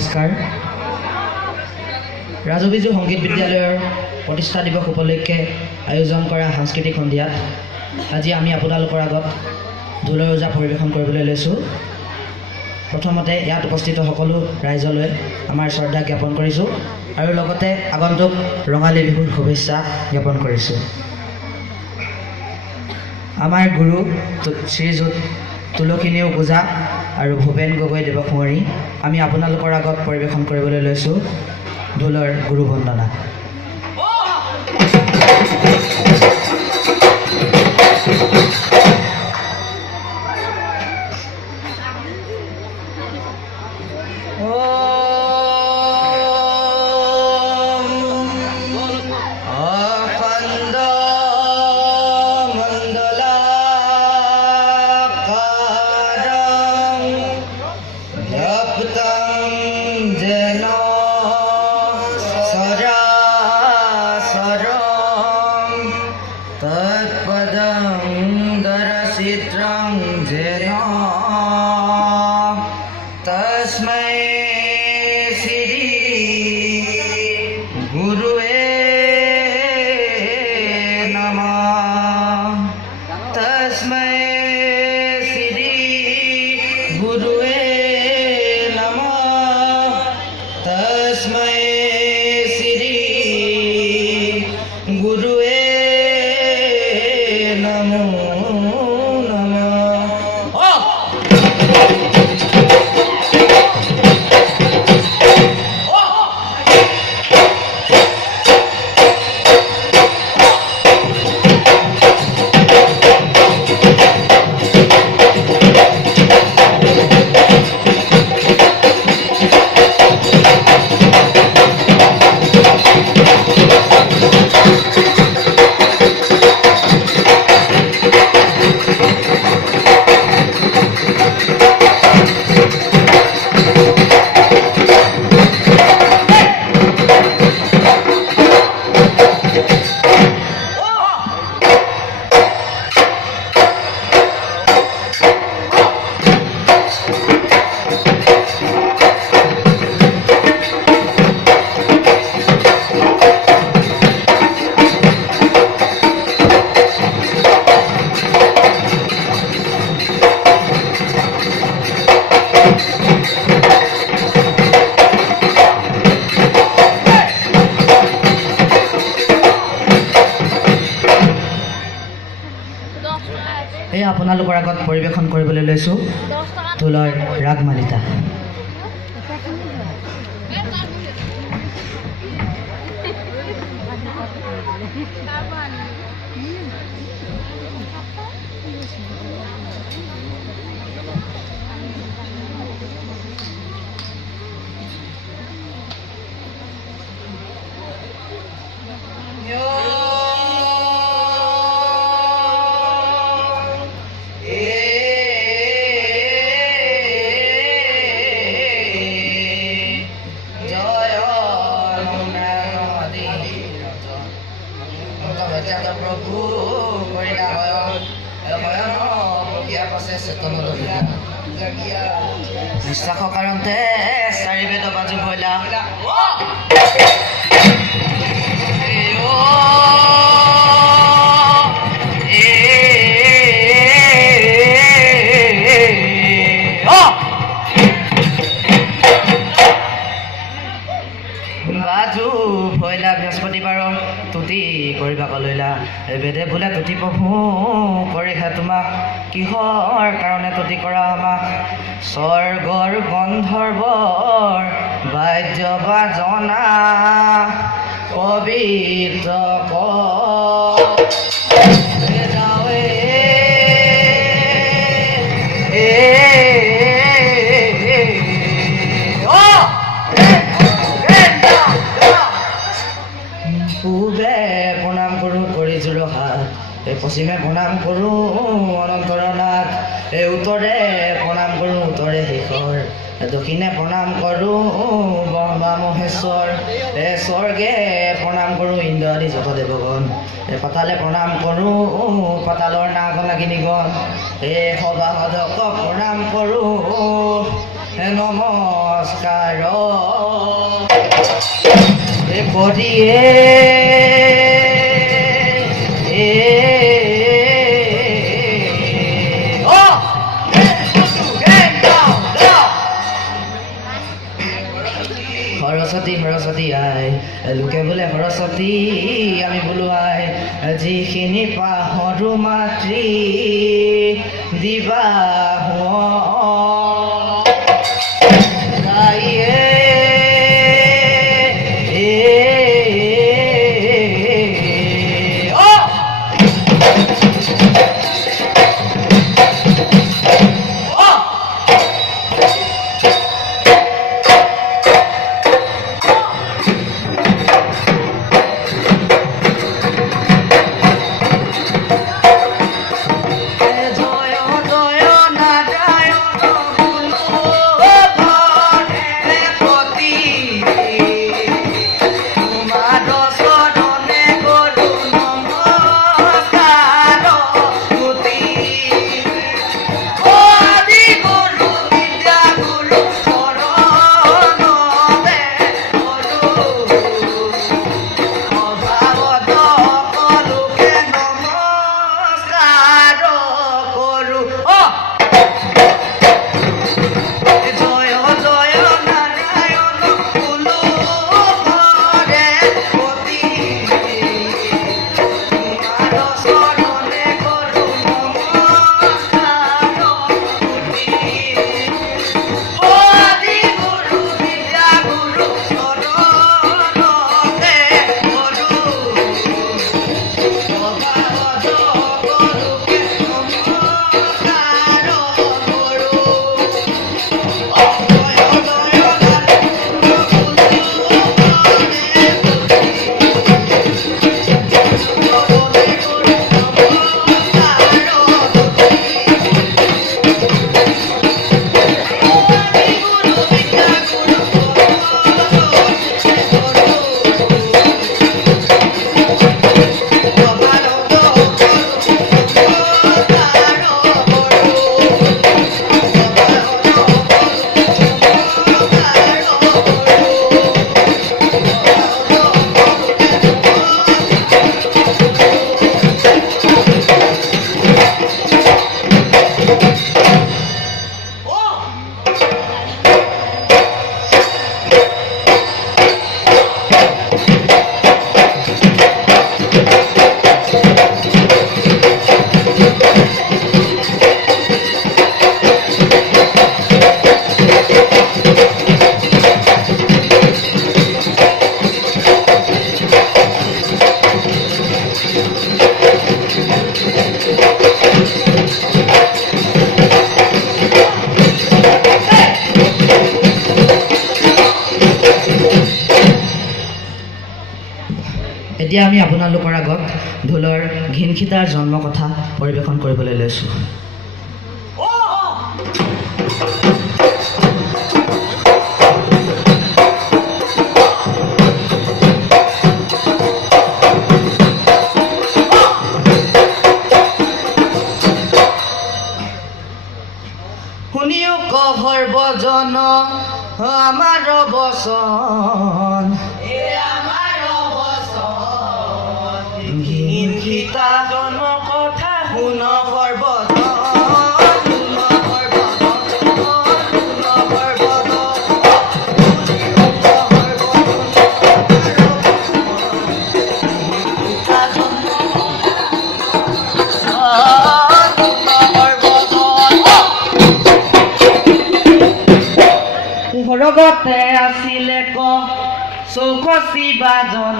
নমস্কাৰ। ৰাজবিজু সংগীত বিদ্যালয়ৰ প্ৰতিষ্ঠা দিৱস উপলক্ষে আয়োজন কৰা সাংস্কৃতিক সন্ধিয়াত আজি আমি আপোনালোকৰ আগত ঢোলৰ ওজা পৰিৱেশন কৰিবলৈ লৈছোঁ। প্ৰথমতে ইয়াত উপস্থিত সকলো ৰাইজলৈ আমাৰ শ্ৰদ্ধা জ্ঞাপন কৰিছোঁ আৰু লগতে আগন্তুক ৰঙালী বিহুৰ শুভেচ্ছা জ্ঞাপন কৰিছোঁ। আমাৰ গুৰু শ্ৰীযুত তুলসীনেও পূজা আৰু ভূপেন গগৈ দেৱকুমাৰী আমি আপোনালোকৰ আগত পৰিৱেশন কৰিবলৈ লৈছোঁ ঢোলৰ গুৰু বন্দনা। আপোনালোকৰ আগত পৰিৱেশন কৰিবলৈ লৈছোঁ ঢোলৰ ৰাগমালিতা। বিশ্বাসৰ কাৰণতে চাৰি বেদ বাজু ভৈলা বাজু ভৈলা বৃহস্পতিবাৰৰ তুতি কৰিবাক লৈলা বেদে বোলে তুতি প্ৰভু কৰিহে তোমাক কিহৰ কাৰণে তুতি কৰা আমাক স্বৰ্গৰ গন্ধৰ্বৰ বাদ্য বাজনা পবিত্ৰ পূবে প্ৰণাম কৰোঁ কৰি যোৰহাট, পশ্চিমে প্ৰণাম কৰোঁ অনন্তৰ নাথ, উত্তৰে প্ৰণাম কৰোঁ উত্তৰে শেষৰ, দক্ষিণে প্ৰণাম কৰোঁ ব্ৰহ্মা মহেশ্বৰ, স্বৰ্গে প্ৰণাম কৰোঁ ইন্দ্ৰ আদি যত দেৱগণ, পাতালে প্ৰণাম কৰোঁ পাতালৰ নাগ নাগিনীগণ, সবাহদক প্ৰণাম কৰোঁ নমস্কাৰ কৰিয়ে সৰস্বতী সৰস্বতী আই লোকে বোলে সৰস্বতী আমি বোলো আই যিখিনি পাহৰো মাতৃ দিবা এতিয়া আমি আপোনালোকৰ আগত ঢোলৰ ঘিনখিতাৰ জন্ম কথা পৰিৱেশন কৰিবলৈ লৈছোঁ। শুনিও সৰ্বজন আমাৰ বচন ঘিনখিতা জন্ম কথা শুন সৰ্বজন ঘৰতে আছিলে ক চৌখচি বাজনা